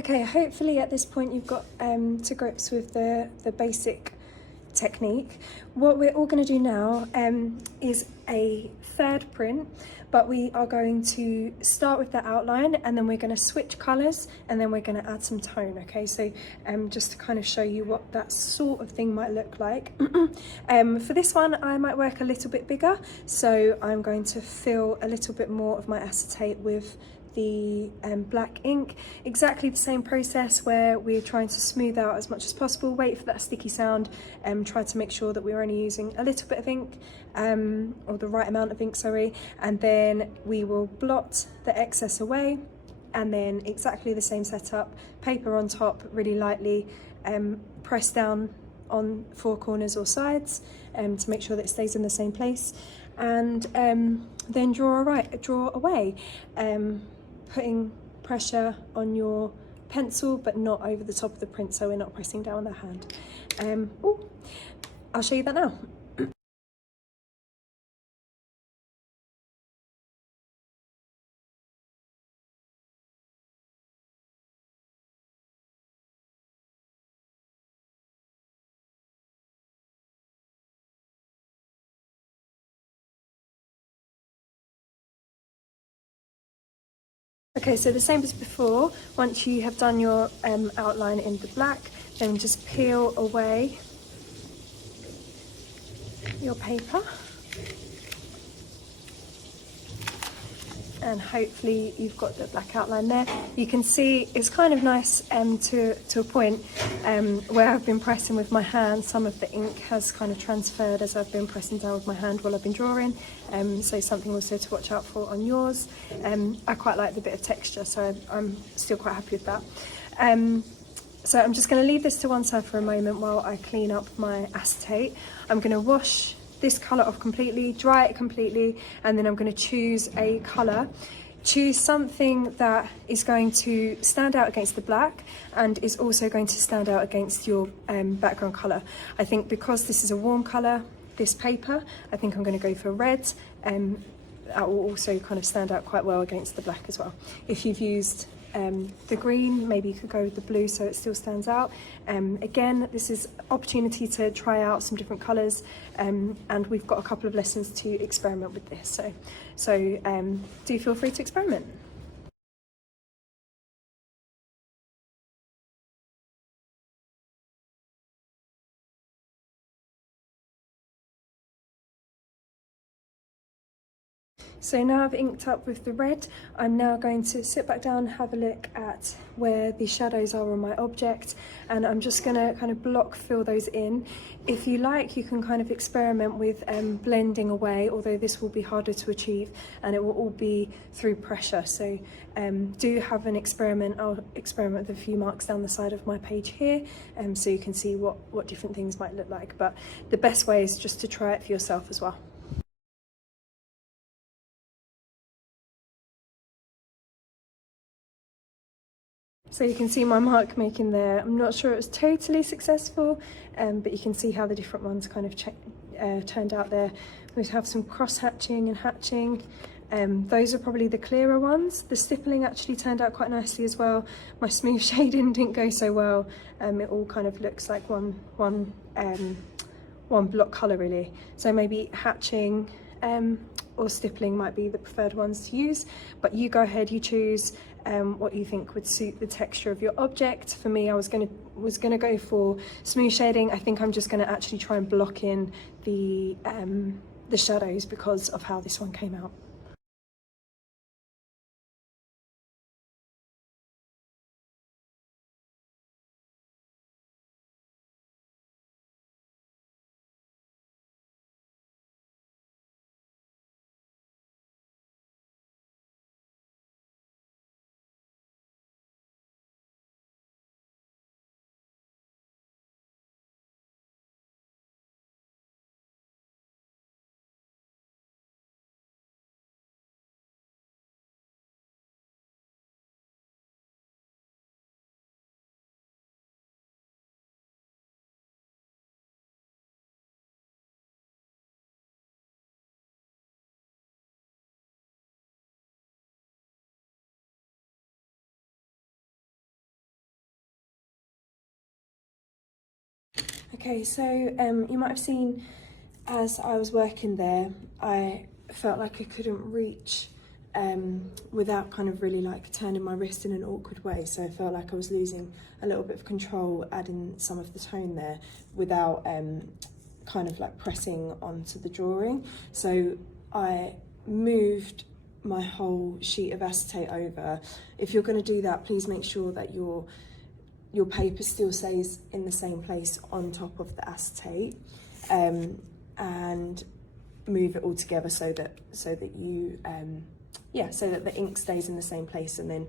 Okay, hopefully at this point you've got to grips with the basic technique. What we're all going to do now is a third print, but we are going to start with the outline and then we're going to switch colours and then we're going to add some tone. Okay, so just to kind of show you what that sort of thing might look like. For this one I might work a little bit bigger, so I'm going to fill a little bit more of my acetate with the black ink. Exactly the same process where we're trying to smooth out as much as possible, wait for that sticky sound, try to make sure that we're only using a little bit of ink, or the right amount of ink, sorry, and then we will blot the excess away, and then exactly the same setup, paper on top really lightly, press down on four corners or sides to make sure that it stays in the same place, and then draw away, putting pressure on your pencil but not over the top of the print, so we're not pressing down with the hand. I'll show you that now. Okay, so the same as before, once you have done your outline in the black, then just peel away your paper. And hopefully you've got the black outline there. You can see it's kind of nice to a point where I've been pressing with my hand. Some of the ink has kind of transferred as I've been pressing down with my hand while I've been drawing. So something also to watch out for on yours. I quite like the bit of texture, so I'm still quite happy with that. So I'm just going to leave this to one side for a moment while I clean up my acetate. I'm going to wash this colour off completely, dry it completely, and then I'm going to choose a colour. Choose something that is going to stand out against the black and is also going to stand out against your background colour. I think because this is a warm colour, this paper, I think I'm going to go for red. That will also kind of stand out quite well against the black as well. If you've used the green, maybe you could go with the blue so it still stands out. Again, this is opportunity to try out some different colours, and we've got a couple of lessons to experiment with this, so do feel free to experiment. So now I've inked up with the red, I'm now going to sit back down, have a look at where the shadows are on my object, and I'm just going to kind of block fill those in. If you like, you can kind of experiment with blending away, although this will be harder to achieve and it will all be through pressure. So do have an experiment. I'll experiment with a few marks down the side of my page here, so you can see what different things might look like. But the best way is just to try it for yourself as well. So you can see my mark making there. I'm not sure it was totally successful, but you can see how the different ones kind of turned out there. We have some cross hatching and hatching. Those are probably the clearer ones. The stippling actually turned out quite nicely as well. My smooth shading didn't go so well. It all kind of looks like one block colour really. So maybe hatching or stippling might be the preferred ones to use, but you go ahead, you choose what you think would suit the texture of your object. For me, I was gonna go for smooth shading. I think I'm just gonna actually try and block in the shadows because of how this one came out. Okay, so you might have seen as I was working there, I felt like I couldn't reach without kind of really like turning my wrist in an awkward way. So I felt like I was losing a little bit of control, adding some of the tone there without kind of like pressing onto the drawing. So I moved my whole sheet of acetate over. If you're going to do that, please make sure that your paper still stays in the same place on top of the acetate, and move it all together so that you so that the ink stays in the same place, and then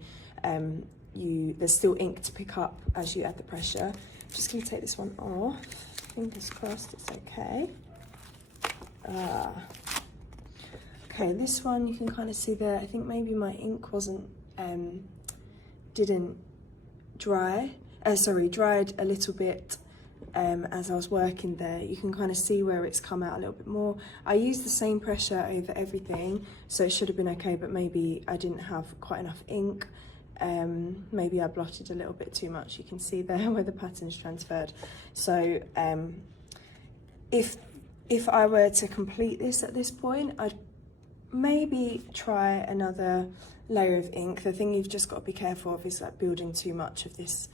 there's still ink to pick up as you add the pressure. I'm just going to take this one off. Fingers crossed it's okay. Okay, this one you can kind of see there. I think maybe my ink didn't dry. Dried a little bit as I was working there. You can kind of see where it's come out a little bit more. I used the same pressure over everything, so it should have been okay, but maybe I didn't have quite enough ink. Maybe I blotted a little bit too much. You can see there where the pattern's transferred. So if I were to complete this at this point, I'd maybe try another layer of ink. The thing you've just got to be careful of is like building too much of this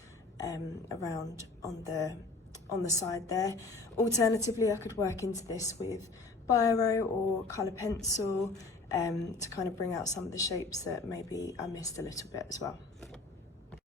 around on the side there. Alternatively, I could work into this with biro or colour pencil to kind of bring out some of the shapes that maybe I missed a little bit as well.